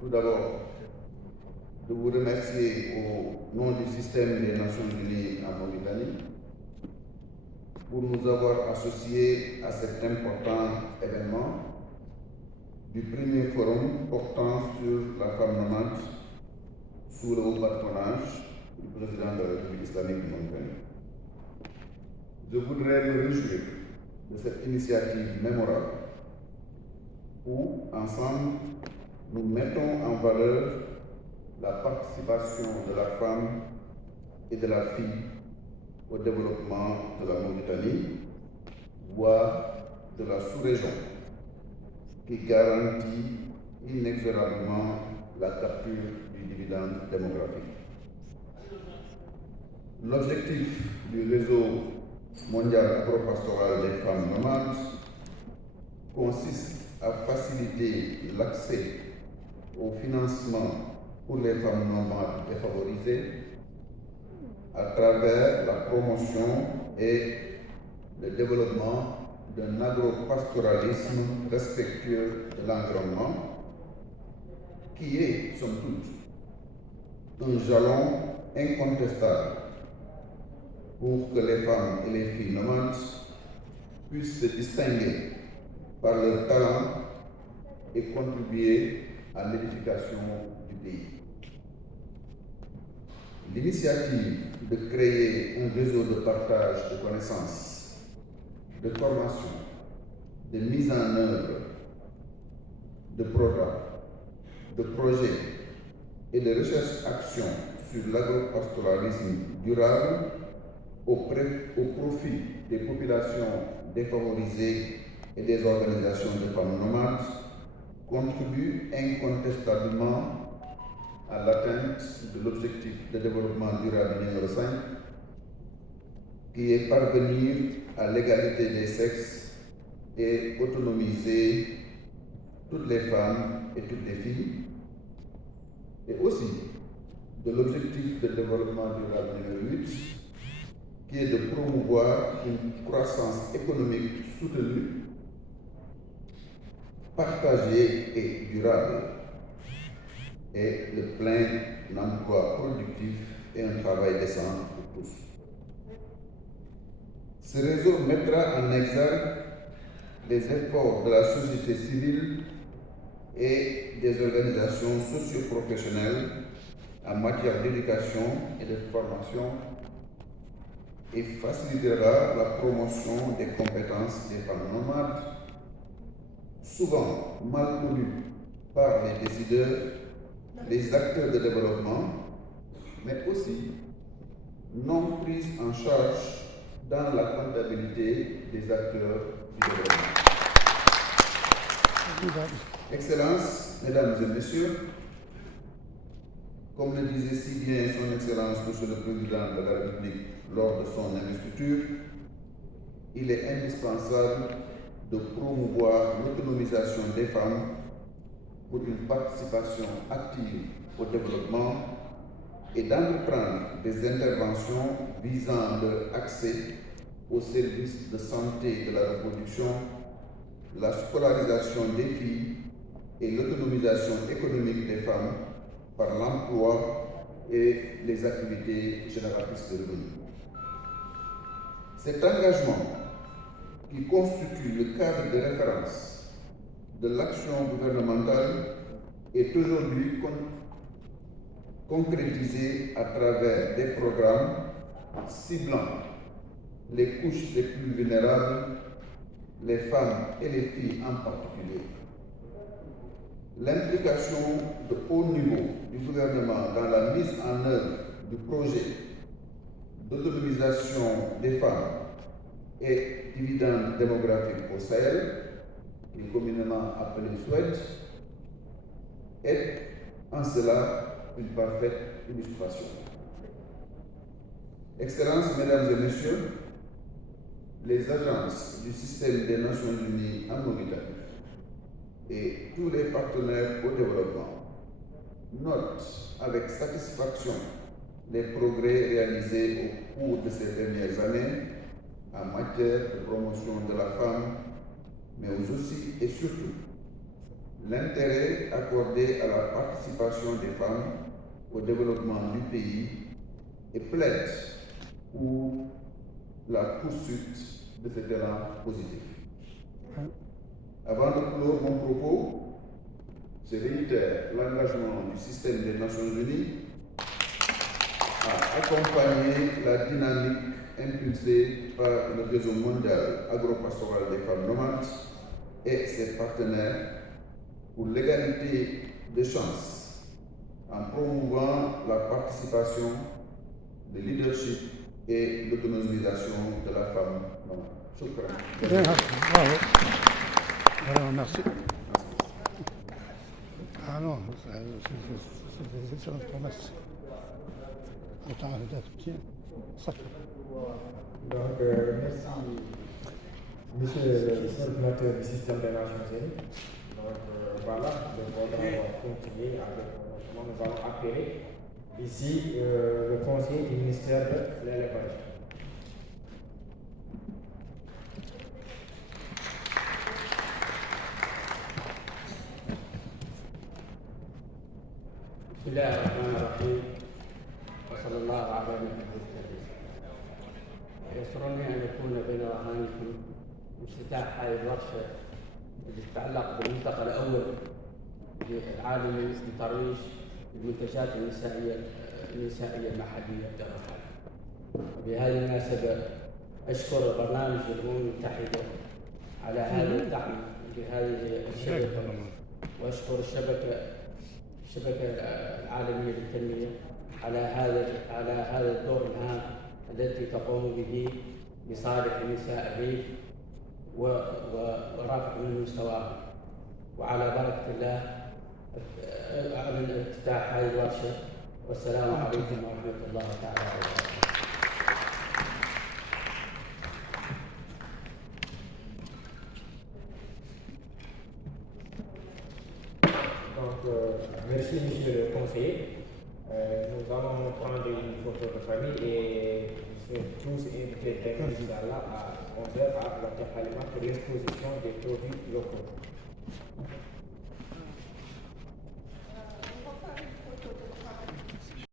tout d'abord de vous remercier au nom du système des Nations Unies en Mauritanie pour nous avoir associés à cet important événement du premier forum portant sur la femme nomade sous le haut patronage du président de la République islamique de Mauritanie. Je voudrais me réjouir de cette initiative mémorable où, ensemble, nous mettons en valeur la participation de la femme et de la fille au développement de la Mauritanie, voire de la sous-région, qui garantit inexorablement la capture du dividende démographique. L'objectif du réseau mondial agropastoral des femmes nomades consiste à faciliter l'accès au financement pour les femmes nomades défavorisées à travers la promotion et le développement d'un agropastoralisme respectueux de l'environnement qui est, somme toute, un jalon incontestable pour que les femmes et les filles nomades puissent se distinguer par leur talent et contribuer à l'édification du pays. L'initiative de créer un réseau de partage de connaissances, de formation, de mise en œuvre de programmes, de projets et de recherche-action sur l'agropastoralisme durable au profit des populations défavorisées et des organisations de femmes nomades contribue incontestablement à l'atteinte de l'objectif de développement durable numéro 5, qui est parvenir à l'égalité des sexes et autonomiser toutes les femmes et toutes les filles, et aussi de l'objectif de développement durable numéro 8, qui est de promouvoir une croissance économique soutenue, partagée et durable, et le plein emploi productif et un travail décent pour tous. Ce réseau mettra en exergue les efforts de la société civile et des organisations socio-professionnelles en matière d'éducation et de formation et facilitera la promotion des compétences des femmes nomades, souvent mal connues par les décideurs, les acteurs de développement, mais aussi non prises en charge dans la comptabilité des acteurs du développement. Excellences, Mesdames et Messieurs, comme le disait si bien Son Excellence Monsieur le Président de la République lors de son investiture, il est indispensable de promouvoir l'autonomisation des femmes pour une participation active au développement et d'entreprendre des interventions visant leur accès aux services de santé de la reproduction, la scolarisation des filles et l'autonomisation économique des femmes par l'emploi et les activités génératrices de revenus. Cet engagement, qui constitue le cadre de référence de l'action gouvernementale, est aujourd'hui concrétisé à travers des programmes ciblant les couches les plus vulnérables, les femmes et les filles en particulier. L'implication de haut niveau du gouvernement dans la mise en œuvre du projet d'autonomisation des femmes et dividende démographique au Sahel, qui est communément appelé SWED, est en cela une parfaite illustration. Excellences, Mesdames et Messieurs, les agences du système des Nations Unies en Mauritanie et tous les partenaires au développement notent avec satisfaction les progrès réalisés au cours de ces dernières années en matière de promotion de la femme, mais aussi et surtout l'intérêt accordé à la participation des femmes au développement du pays et plaide pour la poursuite de cet élan positif. Avant de clore mon propos, je réitère l'engagement du système des Nations Unies à accompagner la dynamique impulsée par le réseau mondial agropastoral des femmes nomades et ses partenaires pour l'égalité des chances en promouvant la participation, le leadership et l'autonomisation de la femme nomade. Shukran. Bravo. Merci. Ah non, c'est une excellente promesse. Autant tiens, ça. Donc, merci, monsieur le coordinateur du système des Nations Unies. Donc, voilà, nous allons continuer avec comment nous allons appeler ici le conseiller du ministère de l'élevage. بسم الله الرحمن الرحيم وصلى الله على نبينا الكريم. يسرني ان يكون بين ظهرانكم افتتاح هذه الورشه التي تتعلق بالملتقى الاول العالمي لترويج المنتجات النسائيه المحليه للرحال. وبهذه المناسبه اشكر برنامج الامم المتحده على هذا الدعم لهذه الشبكه، واشكر الشبكه العالمية للتنمية على هذا الدور الهام الذي تقوم به لصالح نساء الريف ورفع من مستواهم. وعلى بركة الله أعلن افتتاح هذه الورشة، والسلام عليكم ورحمة الله تعالى وبركاته. Merci, monsieur le conseiller. Nous allons prendre une photo de famille et nous sommes tous invités à 11h à l'hôtel Halima pour l'exposition des produits locaux.